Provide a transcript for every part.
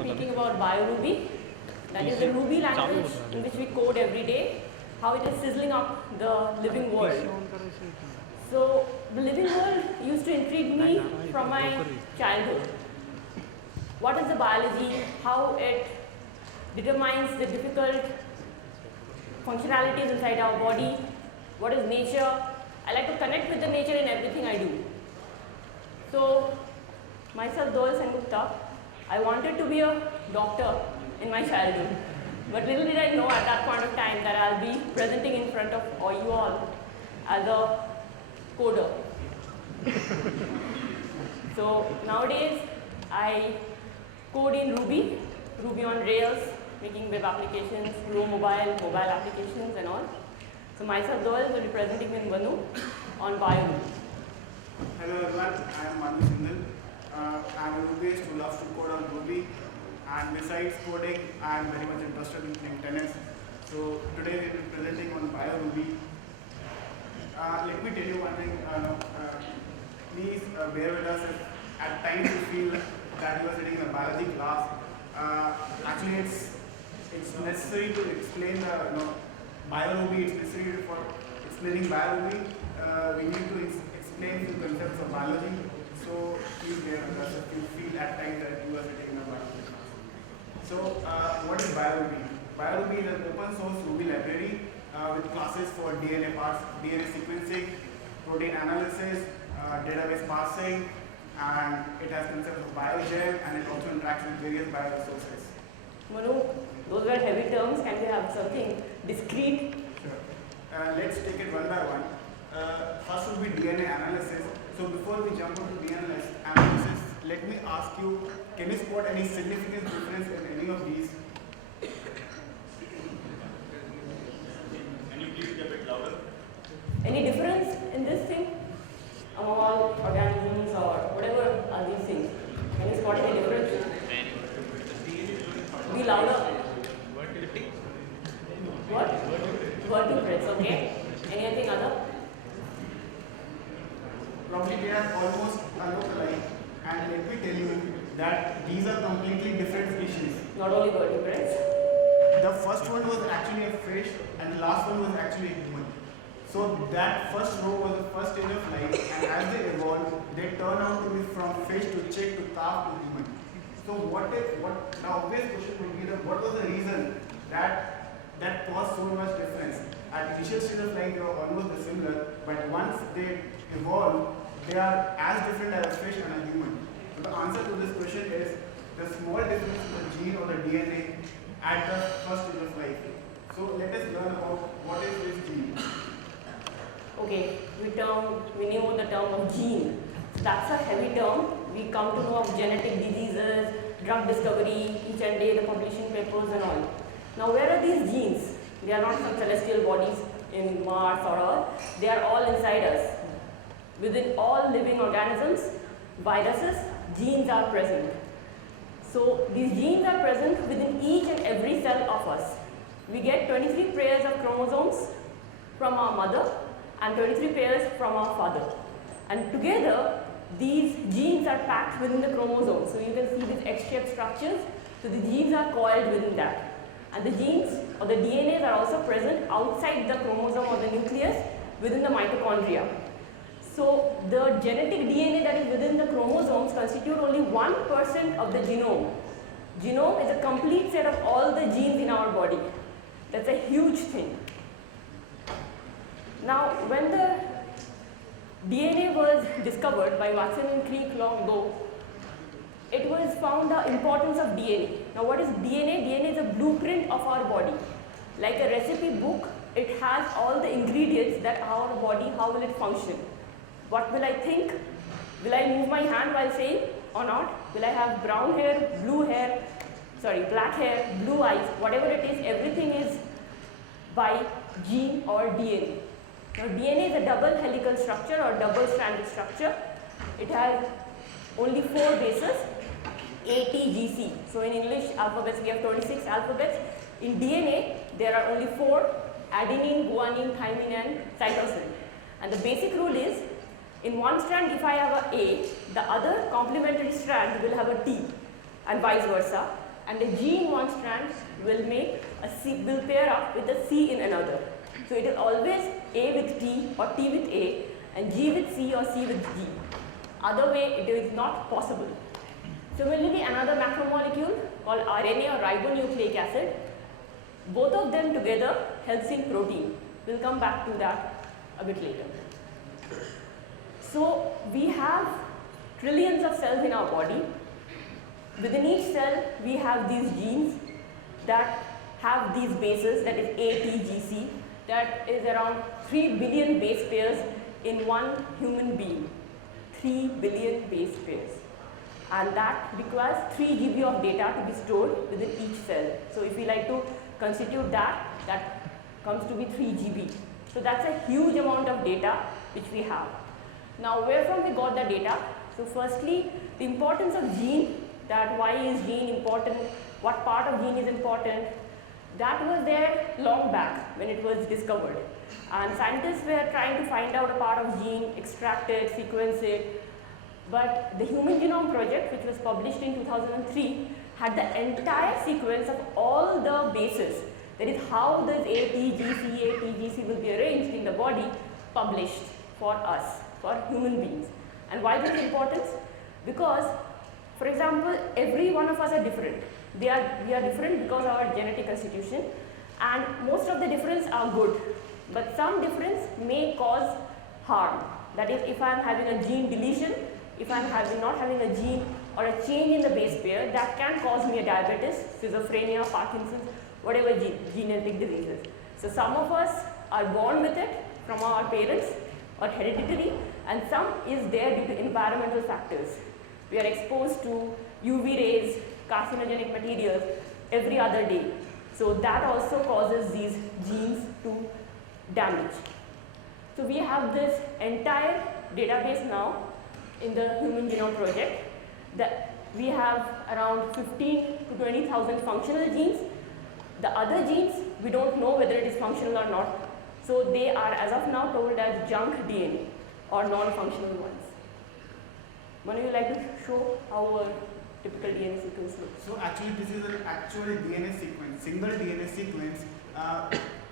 speaking about BioRuby. That is the Ruby language in which we code every day, how it is sizzling up the living world. So the living world used to intrigue me from my childhood. What is the biology, how it determines the difficult functionalities inside our body, what is nature. I like to connect with the nature in everything I do. So myself, Doel Sengupta, I wanted to be a doctor in my childhood. But little did I know at that point of time that I'll be presenting in front of you all as a coder. So nowadays, I code in Ruby, Ruby on Rails, making web applications, mobile applications and all. So myself, Doel, will be presenting in Manu on BioRuby. Hello everyone, I am Manu Sindhal. I am a Rubyist who loves to code on Ruby, and besides coding, I am very much interested in playing tennis. So today we will be presenting on BioRuby. Let me tell you one thing, please bear with us if at times you feel that you are sitting in a biology class. Actually it's necessary to explain the BioRuby, it's necessary for explaining BioRuby. We need to explain the concepts of biology. So please bear with us if you feel at times that you are sitting in a biology class. So what is BioRuby? BioRuby is an open source Ruby library with classes for DNA parts, DNA sequencing, protein analysis, database parsing, and it has concepts of BioGen, and it also interacts with various bioresources. Manu, those were heavy terms. Can we have something discrete? Sure. Let's take it one by one. First will be DNA analysis. So before we jump into DNA analysis, let me ask you, can you spot any significant difference in any of these? Can you please be a bit louder? Any difference in this thing among all organisms or whatever are these things? Can you spot any difference? Be louder. What? Vertebrates, okay. Anything other? Probably they are almost alike, and let me tell you that these are completely different species. Not only vertebrates. The first one was actually a fish, and the last one was actually a human. So that first row was the first stage of life, and as they evolved, they turn out to be from fish to chick to calf to human. So the obvious question would be that what was the reason that caused so much difference? At initial stage of life, they were almost similar, but once they evolve, they are as different as a fish and a human. So the answer to this question is the small difference in the gene or the DNA at the first stage of life. So let us learn about what is this gene. Okay, we know the term of gene. So that's a heavy term. We come to know of genetic diseases, drug discovery, each and day the publishing papers and all. Now where are these genes? They are not some celestial bodies in Mars or Earth. They are all inside us. Within all living organisms, viruses, genes are present. So these genes are present within each and every cell of us. We get 23 pairs of chromosomes from our mother and 23 pairs from our father. And together, these genes are packed within the chromosome. So you can see these X-shaped structures. So the genes are coiled within that. And the genes or the DNAs are also present outside the chromosome or the nucleus within the mitochondria. So the genetic DNA that is within the chromosomes constitute only 1% of the genome. Genome is a complete set of all the genes in our body. That's a huge thing. Now, when the DNA was discovered by Watson and Crick long ago, it was found the importance of DNA. Now, what is DNA? DNA is a blueprint of our body. Like a recipe book, it has all the ingredients that our body, how will it function. What will I think? Will I move my hand while saying or not? Will I have brown hair, black hair, blue eyes, whatever it is, everything is by gene or DNA. Now DNA is a double helical structure or double stranded structure. It has only 4 bases, A, T, G, C. So in English alphabets we have 26 alphabets. In DNA there are only 4, adenine, guanine, thymine and cytosine. And the basic rule is, in one strand if I have a A, the other complementary strand will have a T and vice versa. and a G in one strand will make a C, will pair up with a C in another. So it is always A with T or T with A and G with C or C with G. Other way it is not possible. Similarly, another macromolecule called RNA or ribonucleic acid, both of them together helps in protein. We'll come back to that a bit later. So we have trillions of cells in our body. Within each cell, we have these genes that have these bases, that is A, T, G, C, that is around 3 billion base pairs in one human being. 3 billion base pairs. And that requires 3 GB of data to be stored within each cell. So if we like to constitute that, that comes to be 3 GB. So that's a huge amount of data which we have. Now where from we got the data? So firstly, the importance of gene, that why is gene important, what part of gene is important, that was there long back when it was discovered. And scientists were trying to find out a part of gene, extract it, sequence it. But the Human Genome Project, which was published in 2003, had the entire sequence of all the bases, that is how this A, T, G, C, A, T, G, C will be arranged in the body, published for us, for human beings. And why this is important? Because, for example, every one of us are different. We are different because of our genetic constitution, and most of the difference are good. But some difference may cause harm. That is, if I am having a gene deletion, if I am not having a gene or a change in the base pair, that can cause me a diabetes, schizophrenia, Parkinson's, whatever genetic diseases. So some of us are born with it from our parents or hereditary, and some is there due to environmental factors. We are exposed to UV rays, carcinogenic materials every other day. So that also causes these genes to damage. So we have this entire database now in the Human Genome Project. We have around 15 to 20,000 functional genes. The other genes, we don't know whether it is functional or not. So they are as of now told as junk DNA or non-functional ones. One of you like to show how a typical DNA sequence looks? So actually this is an actual DNA sequence, single DNA sequence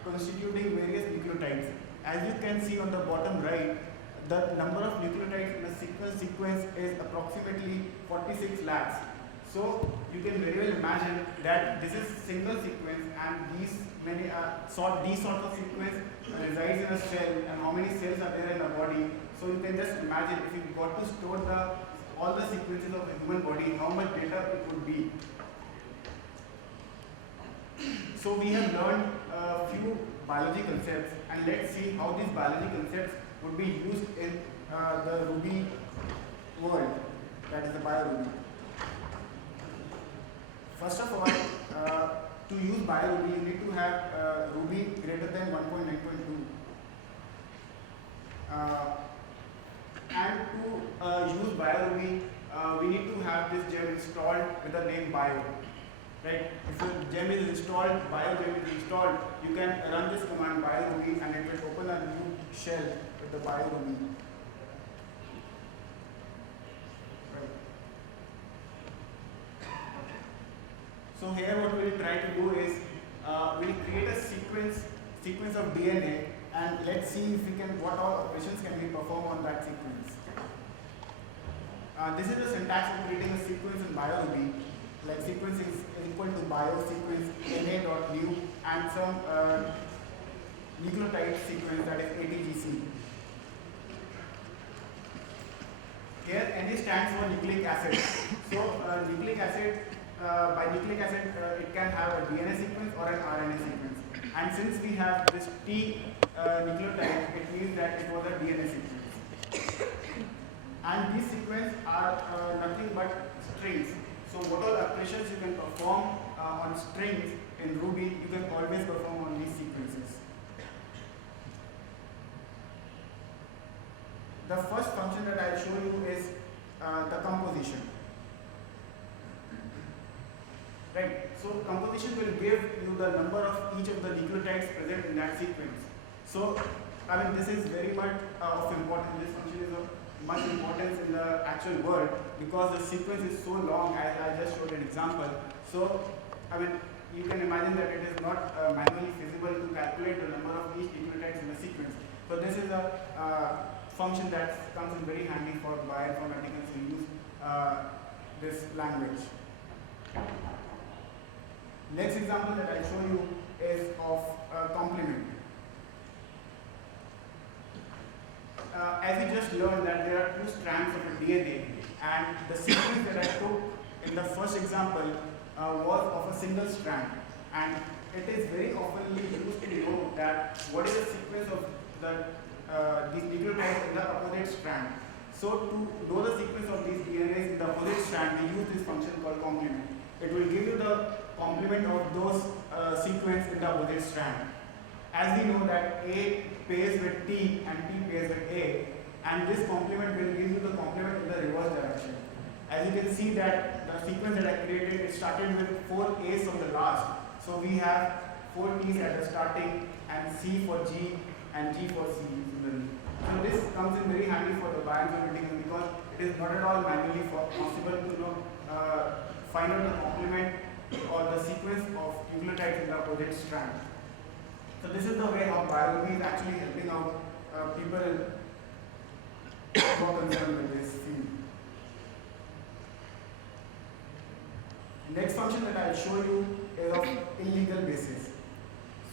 constituting various nucleotides. As you can see on the bottom right, the number of nucleotides in a sequence is approximately 46 lakhs. So you can very well imagine that this is single sequence, and these sort of sequence resides in a cell, and how many cells are there in the body. So you can just imagine if you got to store all the sequences of a human body, how much data it would be. So we have learned a few biology concepts, and let's see how these biology concepts would be used in the Ruby world, that is the BioRuby. First of all, to use BioRuby, you need to have Ruby greater than 1.9.2. And to use BioRuby, we need to have this gem installed with the name Bio. Right? If your gem is installed, BioGem is installed, you can run this command BioRuby, and it will open a new shell with the BioRuby. Right. So here what we will try to do is we will create a sequence of DNA, and let's see if we can, what all operations can we perform on that sequence. This is the syntax of creating a sequence in BioRuby. Like sequence is equal to bio sequence na.new and some nucleotide sequence, that is ATGC. Here Na stands for nucleic acid. So nucleic acid, by nucleic acid it can have a DNA sequence or an RNA sequence. And since we have this T nucleotide, it means that it was a DNA sequence. And these sequences are nothing but strings. So what all operations you can perform on strings in Ruby, you can always perform on these sequences. The first function that I'll show you is the composition. Right. So composition will give you the number of each of the nucleotides present in that sequence. So I mean, this is very much of importance. This function is of much importance in the actual world because the sequence is so long, as I just showed an example. So, I mean, you can imagine that it is not manually feasible to calculate the number of each nucleotides in a sequence. So this is a function that comes in very handy for bioinformaticals who use this language. Next example that I'll show you is of complement. As we just learned that there are two strands of a DNA, and the sequence that I took in the first example was of a single strand, and it is very oftenly used to know that what is the sequence of these nucleotides in the opposite strand. So to know the sequence of these DNAs in the opposite strand, we use this function called complement. It will give you the complement of those sequence in the opposite strand. As we know that A pairs with T and T pairs with A, and this complement will give you the complement in the reverse direction. As you can see that the sequence that I created, it started with 4 A's from the last. So we have 4 T's at the starting and C for G and G for C similarly. So this comes in very handy for the bioinformatics because it is not at all manually possible to find out the complement or the sequence of nucleotides in the opposite strand. So this is the way how biology is actually helping out people who are concerned with this field. Next function that I'll show you is of illegal basis.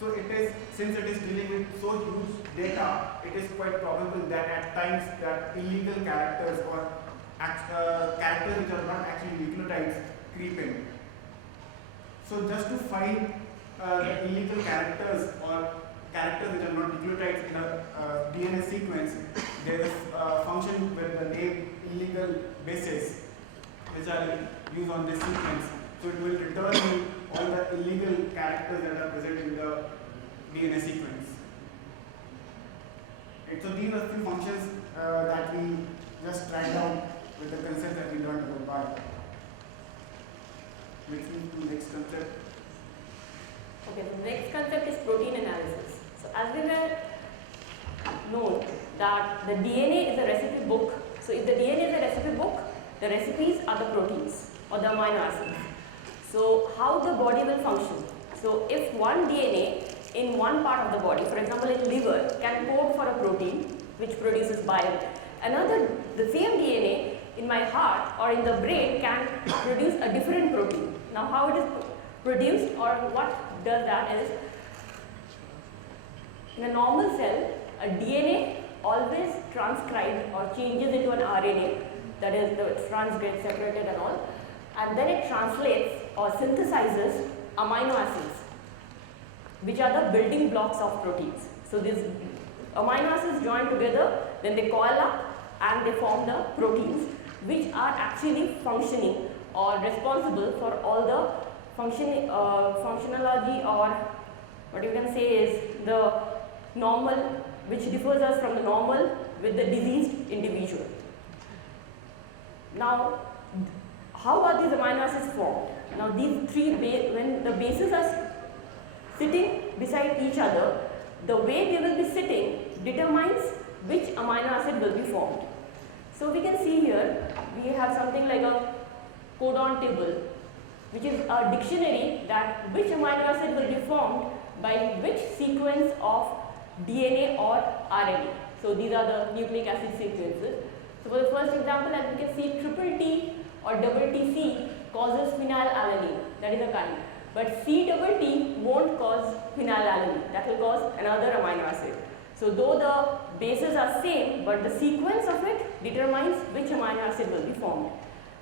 So it is, since it is dealing with so huge data, it is quite probable that at times that illegal characters or characters which are not actually nucleotides creep in. So just to find the illegal characters or characters which are not nucleotides in a DNA sequence, there is a function with the name illegal bases which are used on this sequence. So it will return me all the illegal characters that are present in the DNA sequence. Right, so these are few functions that we just tried out with the concept that we learned about bio. Which means to next concept. Okay, the next concept is protein analysis. So as we were known that the DNA is a recipe book. So if the DNA is a recipe book, the recipes are the proteins or the amino acids. So how the body will function? So if one DNA in one part of the body, for example in liver, can code for a protein which produces bile, another, the same DNA in my heart or in the brain can produce a different protein. Now how it is produced or what does that is, in a normal cell, a DNA always transcribed or changes into an RNA, that is the strands get separated and all, and then it translates or synthesizes amino acids, which are the building blocks of proteins. So these amino acids join together, then they coil up and they form the proteins, which are actually functioning or responsible for all the functionality, or what you can say is the normal, which differs us from the normal with the diseased individual. Now, how are these amino acids formed? Now these three, when the bases are sitting beside each other, the way they will be sitting determines which amino acid will be formed. So we can see here, we have something like a codon table, which is a dictionary that which amino acid will be formed by which sequence of DNA or RNA. So these are the nucleic acid sequences. So for the first example, as we can see, triple T or double TC causes phenylalanine, that is a kind. But C double T won't cause phenylalanine, that will cause another amino acid. So though the bases are same, but the sequence of it determines which amino acid will be formed.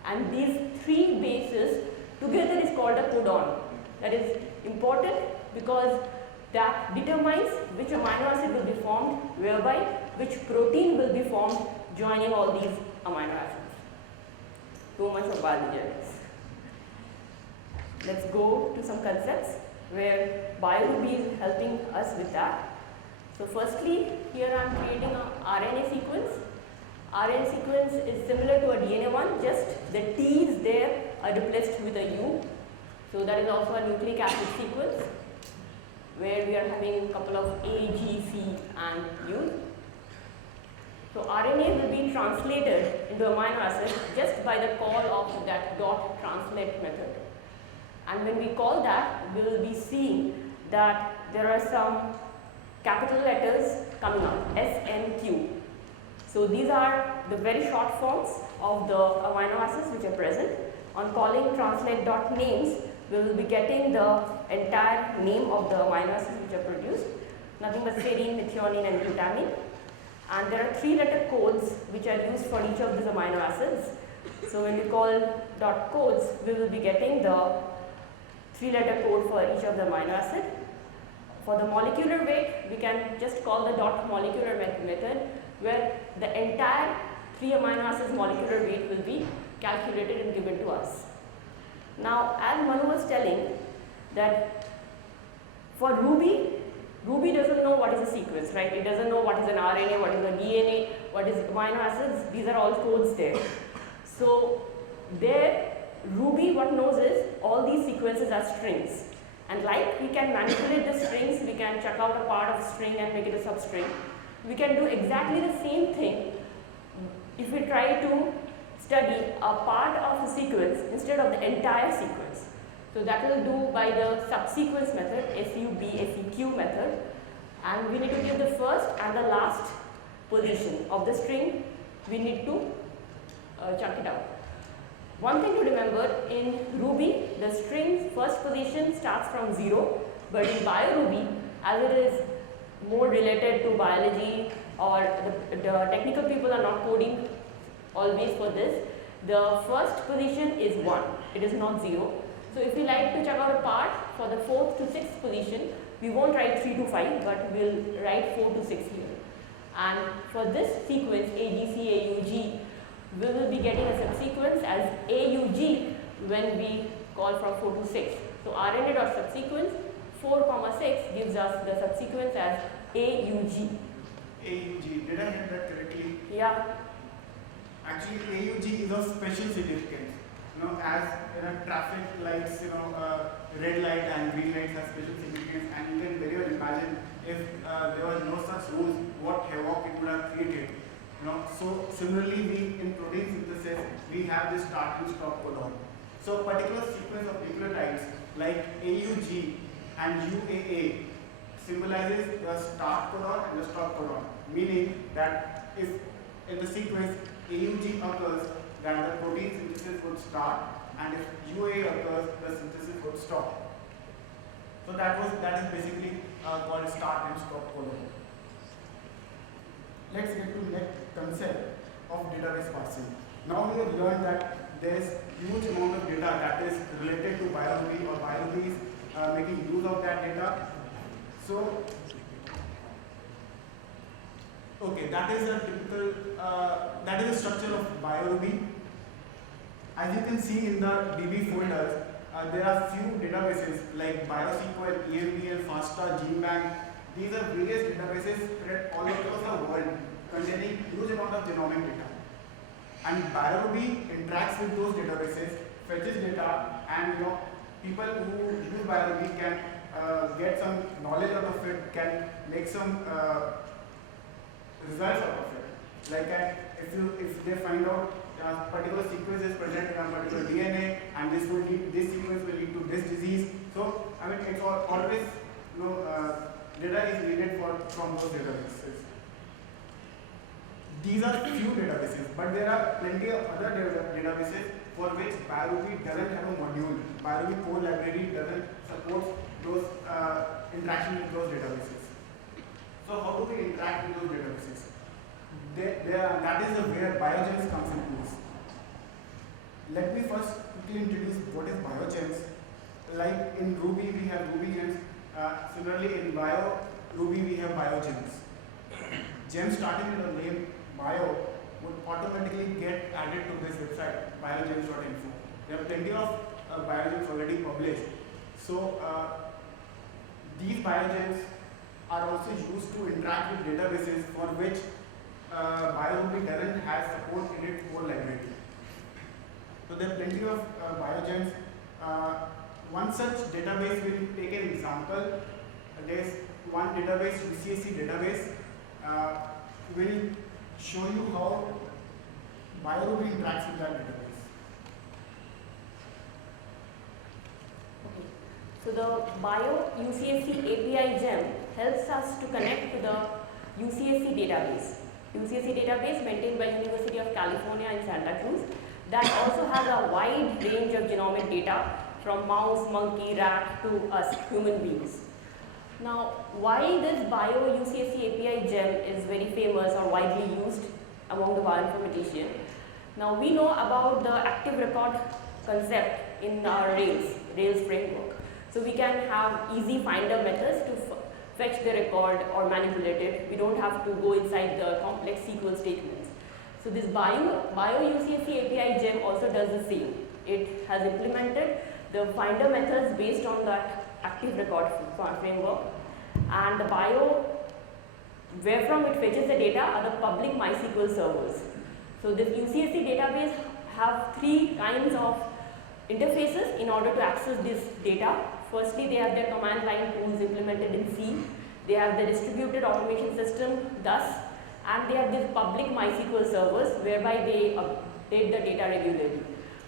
And these three bases together is called a codon. That is important because that determines which amino acid will be formed, whereby which protein will be formed joining all these amino acids. Too much of biology. Let's go to some concepts where BioRuby is helping us with that. So firstly, here I am creating an RNA sequence. RNA sequence is similar to a DNA one, just the T's there are replaced with a U. So that is also a nucleic acid sequence where we are having a couple of A, G, C and U. So RNA will be translated into amino acid just by the call of that dot translate method. And when we call that, we will be seeing that there are some capital letters coming up, S, N, Q. So these are the very short forms of the amino acids which are present. On calling translate.names, we will be getting the entire name of the amino acids which are produced, nothing but serine, methionine and glutamine. And there are 3-letter codes which are used for each of these amino acids. So when we call dot codes, we will be getting the 3-letter code for each of the amino acid. For the molecular weight, we can just call the dot molecular method, where the entire 3 amino acids molecular weight will be calculated and given to us. Now, as Manu was telling that for Ruby doesn't know what is a sequence, right? It doesn't know what is an RNA, what is a DNA, what is amino acids. These are all codes there. So there, Ruby what knows is all these sequences are strings. And like we can manipulate the strings, we can chuck out a part of string and make it a substring. We can do exactly the same thing if we try to study a part of a sequence instead of the entire sequence. So that will do by the subsequence method, SUB-SEQ method, and we need to give the first and the last position of the string. We need to chuck it out. One thing to remember, in Ruby, the string's first position starts from 0, but in BioRuby, as it is more related to biology or the technical people are not coding always for this, the first position is 1, it is not 0. So if we like to check out a part for the 4th to 6th position, we won't write 3 to 5, but we'll write 4 to 6 here. And for this sequence AGC, AUG, we will be getting a subsequence as AUG when we call from 4 to 6. So RNA dot subsequence 4, 6 gives us the subsequence as AUG. AUG, did I get that correctly? Yeah. Actually, AUG is of special significance. As traffic lights, red light and green lights have special significance, and you can very well imagine if there was no such rules, what havoc it would have created. So similarly, in protein synthesis, we have this start and stop codon. So a particular sequence of nucleotides like AUG and UAA symbolizes the start codon and the stop codon, meaning that if in the sequence AUG occurs, then the protein synthesis would start, and if UAA occurs, the synthesis would stop. So that is basically called start and stop codon. Let's get to the next concept of database parsing. Now we have learned that there is huge amount of data that is related to BioRuby, or BioRuby is making use of that data. So, okay, that is a typical, that is the structure of BioRuby. As you can see in the DB folders, there are few databases like BioSQL, EMBL, FASTA, GenBank. These are various databases spread all across the world containing huge amount of genomic data. And BioRuby interacts with those databases, fetches data, and people who use BioRuby can get some knowledge out of it, can make some results out of it. Like if they find out a particular sequence is present in a particular DNA, and this sequence will lead to this disease. So I mean, it's always data is needed from those databases. These are few databases, but there are plenty of other databases for which BioRuby doesn't have a module. BioRuby core library doesn't support those interaction with those databases. So how do we interact with those databases? That is where biogems comes into use. Let me first quickly introduce what is biogems. Like in Ruby, we have Ruby gems. Similarly, in BioRuby, we have biogems. Gems starting with the name bio would automatically get added to this website, biogems.info. There are plenty of biogems already published. So these biogems are also used to interact with databases for which BioRuby doesn't have support in its core library. So there are plenty of biogems. One such database, will take an example. There is one database, UCSC database, will show you how BioRuby interacts with that database. So the Bio UCSC API gem helps us to connect to the UCSC database. UCSC database maintained by University of California in Santa Cruz that also has a wide range of genomic data from mouse, monkey, rat to us human beings. Now, why this Bio UCSC API gem is very famous or widely used among the bioinformatician. Now, we know about the active record concept in our Rails framework. So, we can have easy finder methods to fetch the record or manipulate it. We don't have to go inside the complex SQL statements. So, this Bio UCSC API gem also does the same. It has implemented the finder methods based on that active record framework, and the Bio, where from it fetches the data, are the public MySQL servers. So this UCSC database have three kinds of interfaces in order to access this data. Firstly, they have their command line tools implemented in C. They have the distributed automation system, thus, and they have these public MySQL servers whereby they update the data regularly.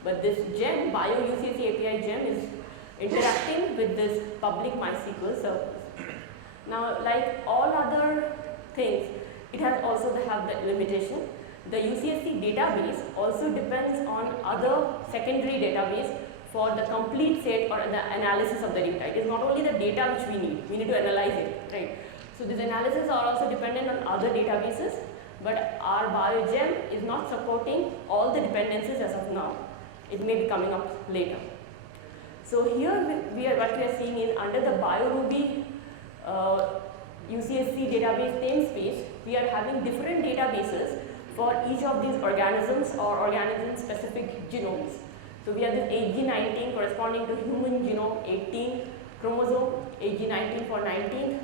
But this gem, Bio UCSC API gem, is interacting with this public MySQL servers. Now, like all other things, it has also have the limitation. The UCSC database also depends on other secondary database for the complete set or the analysis of the data. It is not only the data which we need to analyze it, right? So these analyses are also dependent on other databases, but our BioGem is not supporting all the dependencies as of now. It may be coming up later. So here what we are seeing is under the BioRuby UCSC database namespace, we are having different databases for each of these organisms or organism-specific genomes. So we have this AG19 corresponding to human genome 18 chromosome, AG19 for 19th,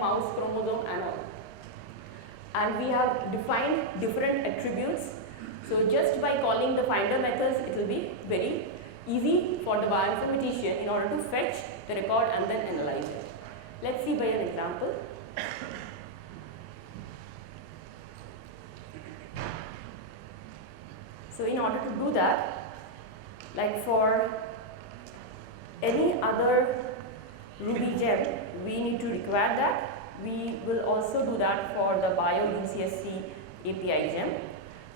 mouse chromosome and all. And we have defined different attributes. So just by calling the finder methods, it will be very easy for the bioinformatician in order to fetch the record and then analyze it. Let's see by an example. So in order to do that, like for any other Ruby gem, we need to require that. We will also do that for the Bio UCSC API gem.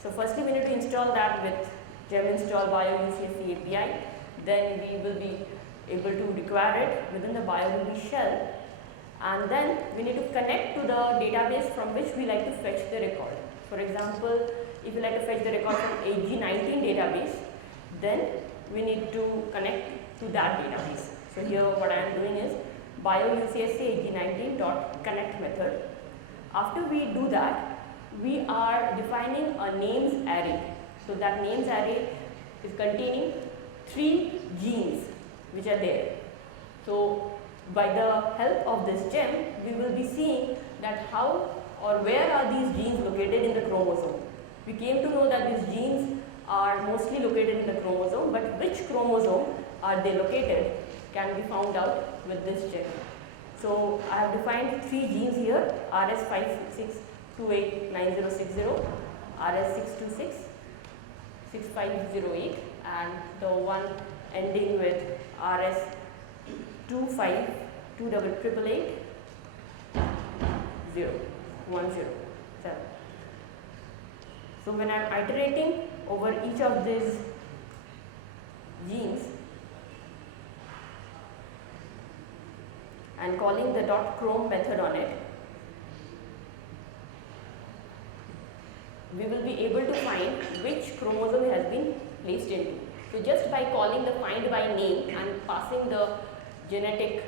So firstly, we need to install that with gem install Bio UCSC API. Then we will be able to require it within the BioRuby shell. And then we need to connect to the database from which we like to fetch the record. For example, if you like to fetch the record from AG19 database, then we need to connect to that database. So here what I am doing is Bio UCSC AG19.connect method. After we do that, we are defining a names array. So that names array is containing 3 genes which are there. So by the help of this gem, we will be seeing that how or where are these genes located in the chromosome. We came to know that these genes are mostly located in the chromosome, but which chromosome are they located can be found out with this gem. So I have defined 3 genes here, RS5628960, RS626, 6508, and the one ending with RS2528888 010. So when I am iterating over each of these genes and calling the .chrome method on it, we will be able to find which chromosome has been placed into. So just by calling the find by name and passing the genetic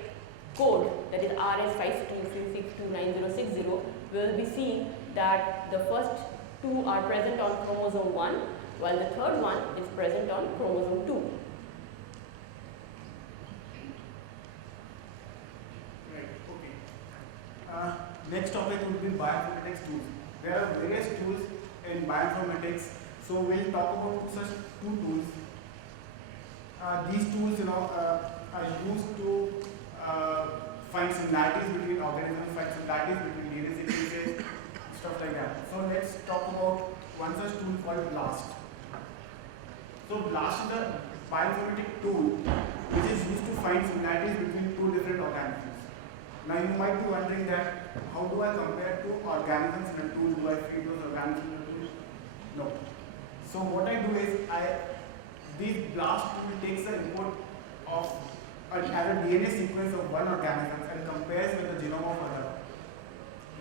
code, that is RS5626960, we will be seeing that the first 2 are present on chromosome 1, while the third one is present on chromosome 2. Right, okay. Next topic will be bioinformatics tools. There are various tools in bioinformatics, so we'll talk about such 2 tools. These tools, are used to find similarities between organisms, find similarities between DNA sequences, stuff like that. So let's talk about one such tool called BLAST. So BLAST is a bioinformatic tool which is used to find similarities between Now you might be wondering that how do I compare two organisms in a tool? Do I feed those organisms in a tool? No. So what I do is this BLAST tool takes the input of as a DNA sequence of one organism and compares with the genome of another.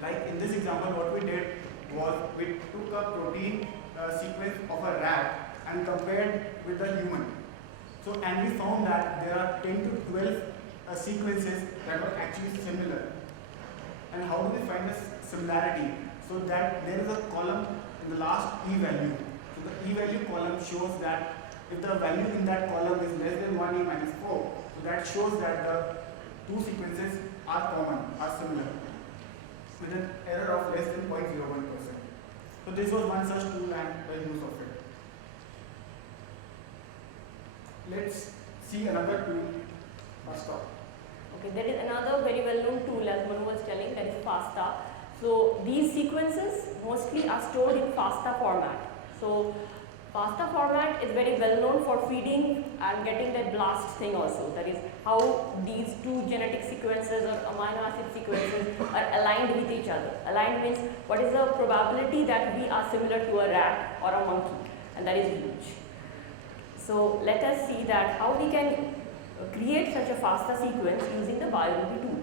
Like in this example, what we did was we took a protein sequence of a rat and compared with the human. So and we found that there are 10 to 12 sequences that were actually similar. And how do we find this similarity? So that there is a column in the last e-value. So the e-value column shows that if the value in that column is less than 1 e minus 4, so that shows that the two sequences are common, are similar, with an error of less than 0.01%. So this was one such tool and the use of it. Let's see another tool, FASTA. Okay, there is another very well-known tool, as Manu was telling, that is FASTA. So these sequences mostly are stored in FASTA format. So FASTA format is very well known for feeding and getting that BLAST thing also. That is how these two genetic sequences or amino acid sequences are aligned with each other. Aligned means what is the probability that we are similar to a rat or a monkey, and that is huge. So let us see that how we can create such a FASTA sequence using the BioRuby tool.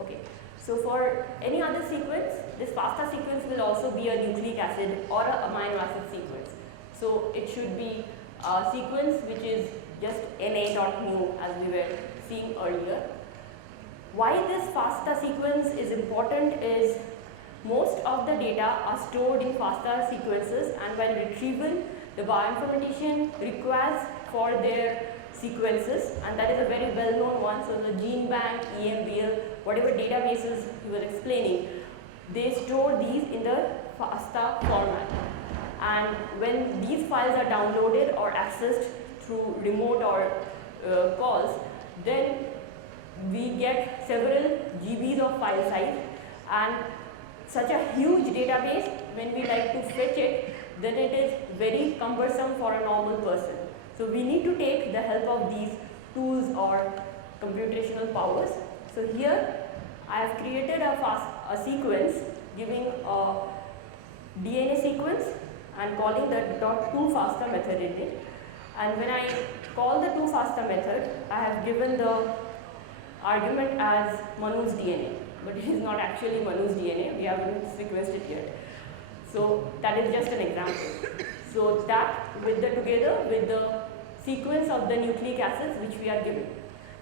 Okay, so for any other sequence, this FASTA sequence will also be a nucleic acid or a amino acid sequence. So it should be a sequence which is just na.mu as we were seeing earlier. Why this FASTA sequence is important is most of the data are stored in FASTA sequences, and while retrieval, the bioinformatician requires for their sequences, and that is a very well known one. So the GeneBank, EMBL, whatever databases he was explaining, they store these in the FASTA format. And when these files are downloaded or accessed through remote or calls, then we get several GBs of file size, and such a huge database, when we like to fetch it, then it is very cumbersome for a normal person. So we need to take the help of these tools or computational powers. So here I have created a sequence giving a DNA sequence and calling the .toFASTA method in it. And when I call the toFASTA method, I have given the argument as Manu's DNA, but it is not actually Manu's DNA. We haven't sequenced it yet. So that is just an example. So that together with the sequence of the nucleic acids which we are given.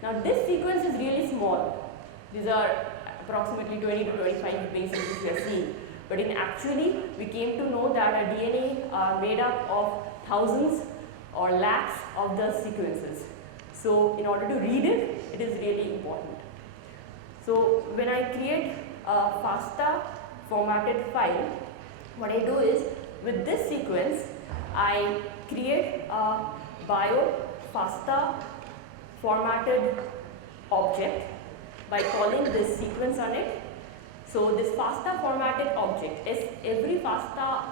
Now this sequence is really small. These are approximately 20 to 25 bases which we are seeing. But in actually, we came to know that our DNA are made up of thousands or lakhs of the sequences. So in order to read it, it is really important. So when I create a FASTA formatted file, what I do is with this sequence, I create a BioFASTA formatted object by calling this sequence on it. So this FASTA formatted object is every FASTA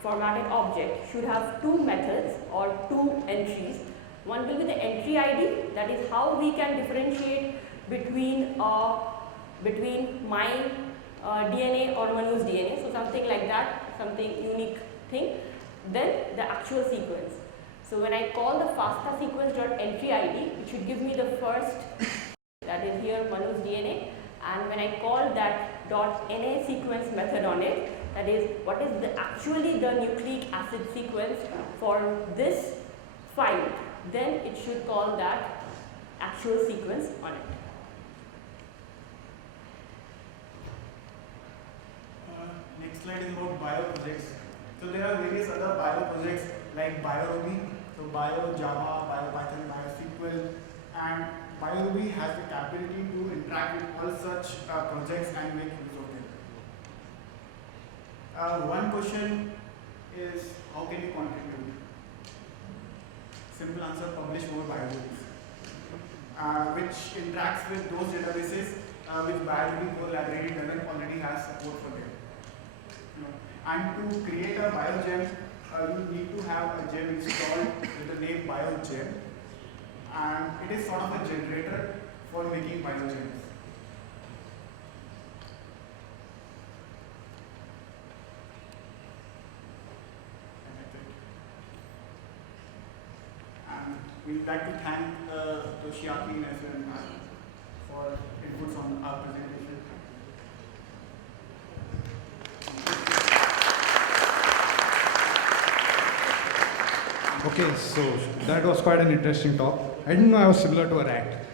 formatted object should have two methods or two entries. One will be the entry ID, that is how we can differentiate between my DNA or Manu's DNA, so something like that, something unique thing. Then the actual sequence. So when I call the FASTA sequence.entry ID, it should give me the first, that is here Manu's DNA, and when I call that .na sequence method on it, that is what is actually the nucleic acid sequence for this file, then it should call that actual sequence on it. Next slide is about bioprojects. So there are various other bioprojects like BioRuby, so BioJava, BioPython, BioSQL, and BioRuby has the capability to interact with all such projects and make use of them. One question is, how can you contribute? Simple answer, publish more BioRubies, which interacts with those databases which BioRuby Core Library doesn't already have support for them. And to create a biogem, you need to have a gem installed with the name biogem, and it is sort of a generator for making biogems. And we'd like to thank Toshiaki and SN for inputs on our presentation. Okay, so that was quite an interesting talk. I didn't know I was similar to a rat.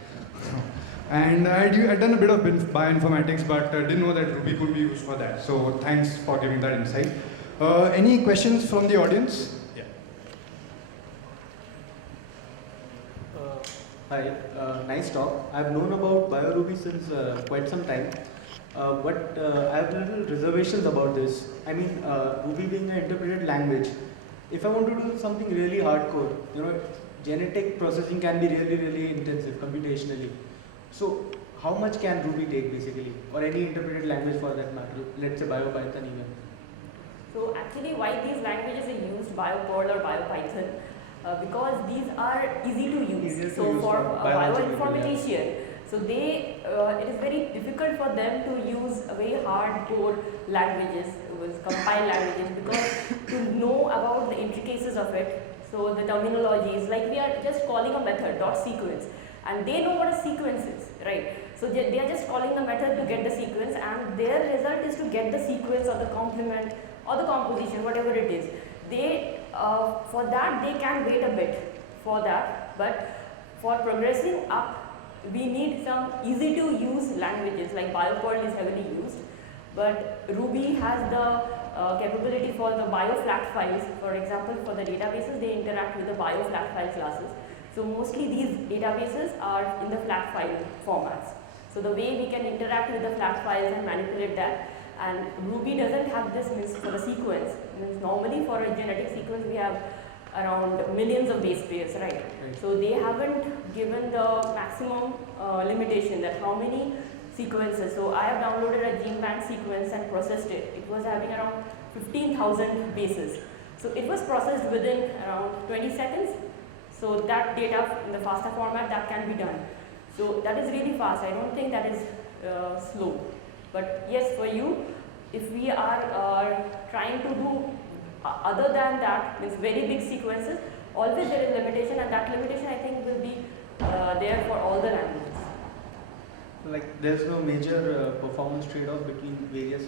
And I'd done a bit of bioinformatics, but didn't know that Ruby could be used for that. So thanks for giving that insight. Any questions from the audience? Yeah. Hi, nice talk. I've known about BioRuby since quite some time, but I have little reservations about this. I mean, Ruby being an interpreted language, if I want to do something really hardcore, genetic processing can be really intensive computationally. So, how much can Ruby take basically, or any interpreted language for that matter? Let's say BioPython even. So actually, why these languages are used, BioPerl or BioPython? Because these are easy to use. Easier to So use for for a biological, bioinformatician, so it is very difficult for them to use very hardcore languages, with compiled languages, because to know about the intricacies of it. So the terminology is like we are just calling a method dot sequence, and they know what a sequence is, right? So they are just calling the method to get the sequence, and their result is to get the sequence or the complement or the composition, whatever it is. They for that they can wait a bit for that, but for progressing up, we need some easy to use languages like BioPerl is heavily used, but Ruby has the capability for the bioflat files. For example, for the databases, they interact with the bioflat file classes. So mostly these databases are in the flat file formats. So the way we can interact with the flat files and manipulate that, and Ruby doesn't have this means for the sequence. Means normally for a genetic sequence we have around millions of base pairs, right? So they haven't given the maximum limitation that how many sequences. So I have downloaded a GenBank sequence and processed it. It was having around 15,000 bases. So it was processed within around 20 seconds. So that data in the FASTA format, that can be done. So that is really fast. I don't think that is slow. But yes, for you, if we are trying to do other than that, means very big sequences, always there is limitation, and that limitation I think will be there for all the languages. Like there's no major performance trade-off between various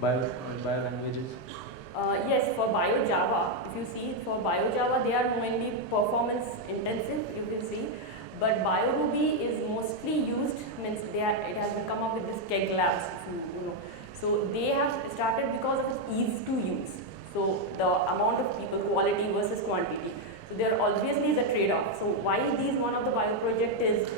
bio languages. Yes, for BioJava, if you see, for BioJava they are mainly performance intensive, you can see, but BioRuby is mostly used, means it has been come up with this KEGG labs, so they have started because of its ease to use. So the amount of people, quality versus quantity. So there obviously is a trade-off. So why these one of the bio project is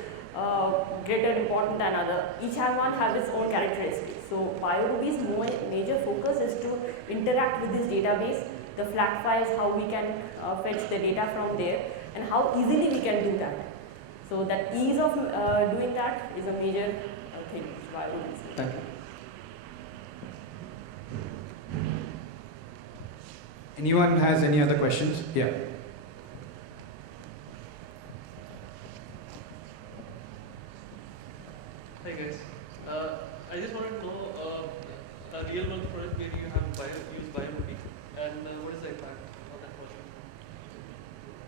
greater important than other? Each one has its own characteristics. So BioRuby's major focus is to interact with this database, the flat files, how we can fetch the data from there, and how easily we can do that. So that ease of doing that is a major thing which BioRuby is. Thank you. Anyone has any other questions? Yeah. Hi guys, I just wanted to know a real world project where you have used BioRuby, and what is the impact of that project?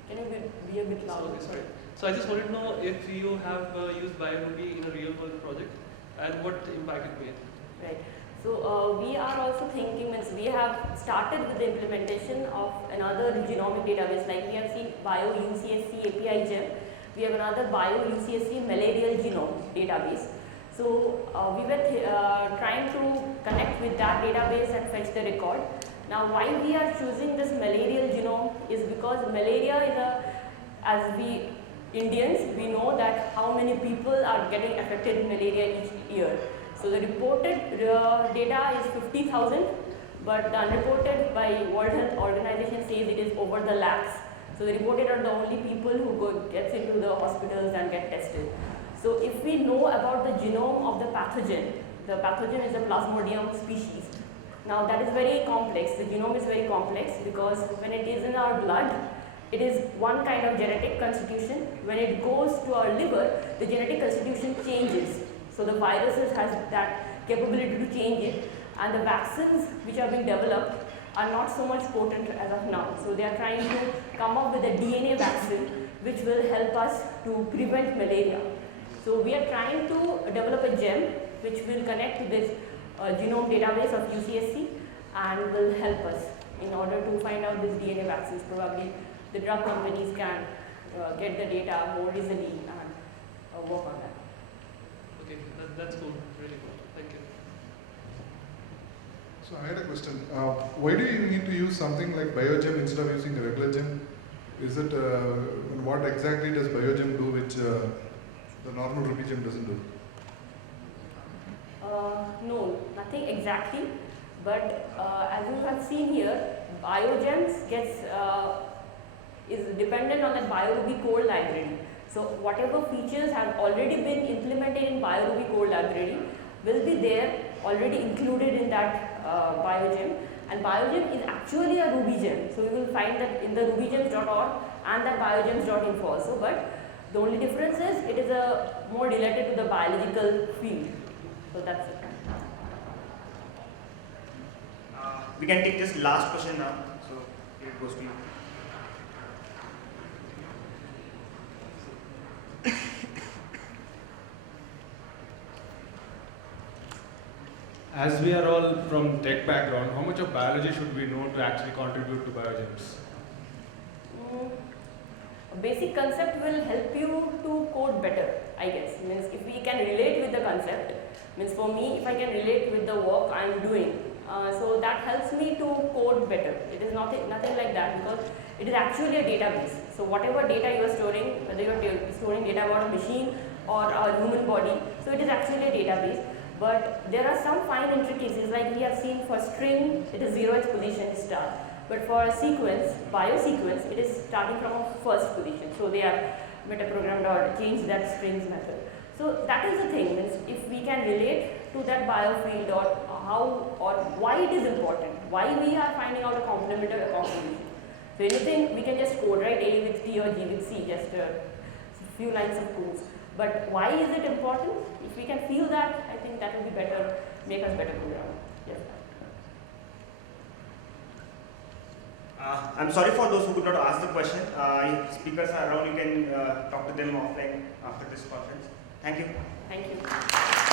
Can you be a bit louder? Okay, sorry. So I just wanted to know if you have used BioRuby in a real world project and what impact it made. Right. So we are also thinking, means we have started with the implementation of another genomic database, like we have seen BioUCSC API Gem. We have another BioUCSC malarial genome database. So we were trying to connect with that database and fetch the record. Now why we are choosing this malarial genome is because malaria is as we Indians, we know that how many people are getting affected with malaria each year. So the reported data is 50,000, but the unreported by World Health Organization says it is over the lakhs. So the reported are the only people who gets into the hospitals and get tested. So if we know about the genome of the pathogen is a Plasmodium species. Now that is very complex, the genome is very complex because when it is in our blood, it is one kind of genetic constitution. When it goes to our liver, the genetic constitution changes. So the viruses has that capability to change it, and the vaccines which are being developed are not so much potent as of now. So they are trying to come up with a DNA vaccine which will help us to prevent malaria. So we are trying to develop a gem which will connect to this genome database of UCSC and will help us in order to find out these DNA vaccines. Probably the drug companies can get the data more easily and work on that. Okay, that's cool. Really cool. Thank you. So I had a question. Why do you need to use something like BioGem instead of using the regular gem? Is it what exactly does BioGem do which the normal RubyGem doesn't do? No, nothing exactly. But as you have seen here, BioGems is dependent on the BioRuby code library. So whatever features have already been implemented in BioRuby code library will be there already included in that BioGem, and BioGem is actually a Ruby gem. So you will find that in the rubygems.org and that biogems.info also, but the only difference is it is more related to the biological field. So that's it. We can take this last question now. So here it goes to you. As we are all from tech background, how much of biology should we know to actually contribute to biogems? A basic concept will help you to code better, I guess. Means if we can relate with the concept, means for me, if I can relate with the work I am doing, so that helps me to code better. It is nothing like that because it is actually a database. So whatever data you are storing, whether you are storing data about a machine or a human body, so it is actually a database. But there are some fine intricacies, like we have seen for string, it is 0th position start. But for a sequence, biosequence, it is starting from a first position. So they have metaprogrammed or changed that strings method. So that is the thing, means if we can relate to that biofield or how or why it is important, why we are finding out a complement or a combination. So anything we can just code, right? A with T or G with C, just a few lines of codes. But why is it important? If we can feel that, I think that will be better, make us better programmers. Yes. I'm sorry for those who could not ask the question. If speakers are around, you can talk to them offline after this conference. Thank you. Thank you.